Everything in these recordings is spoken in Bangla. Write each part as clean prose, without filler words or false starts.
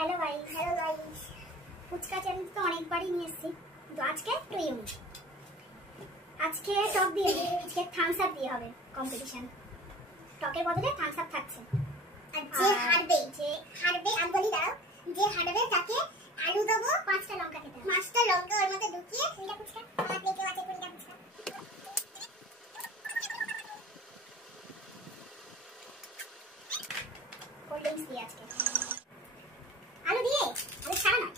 हेलो गाइस ফুচকা চ্যানেল তো অনেকবারই নিয়ে এসেছি, কিন্তু আজকে টক দিয়ে আজকে থামস আপ দিয়ে হবে কম্পিটিশন। টকের বদলে থামস আপ থাকছে। আর যে হারবে আমি বলি দাঁড়াও, যে হারবে তাকে আলু দেবো, 5টা লঙ্কা খেতে হবে। 5টা লঙ্কা ওর মধ্যে ঢুকিয়ে কুড়িটা ফুচকা, আমার প্লেটে আছে 20টা ফুচকা। কোল্ড ড্রিঙ্কস দিয়ে আজকে আলু দিয়ে আলু ছাড়া না।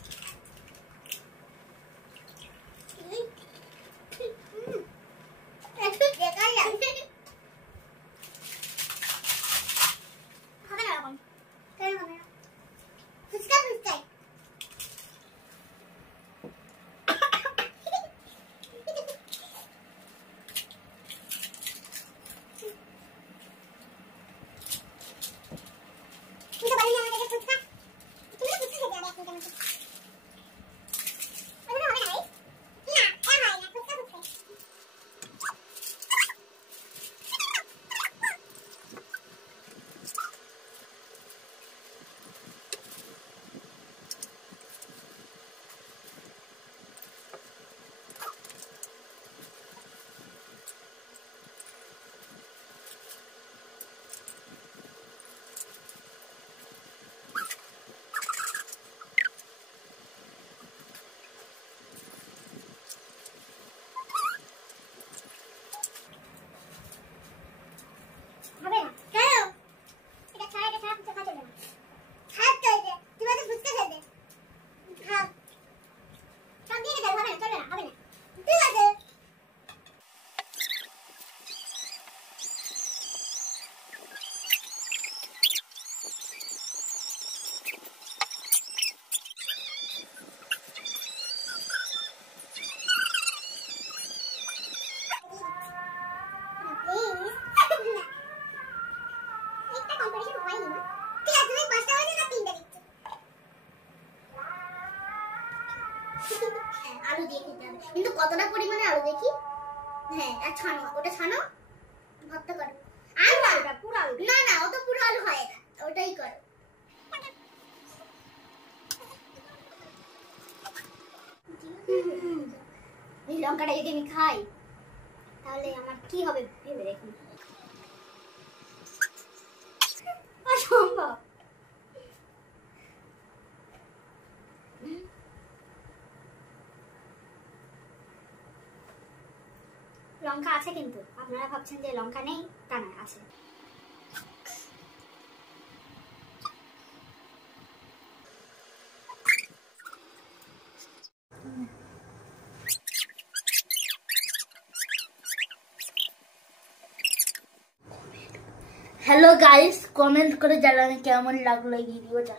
আলু দিয়ে খেতে হবে, কিন্তু কতটা পরিমাণে আলু দেখি। হ্যাঁ, আর ছানো, ওটা ছানো, ভর্তা করো। আলুটা পুরো আলু না, না ওটা পুরো আলু হয় না, ওটাই করো। এই লঙ্কাটা যদি আমি খাই তাহলে আমার কি হবে ভেবে দেখুন। অসম্ভব। লঙ্কা আছে, কিন্তু আপনারা ভাবছেন যে লঙ্কা নেই, তা না, আছে। হ্যালো গাইস, কমেন্ট করে জানাবেন কেমন লাগলো এই ভিডিওটা।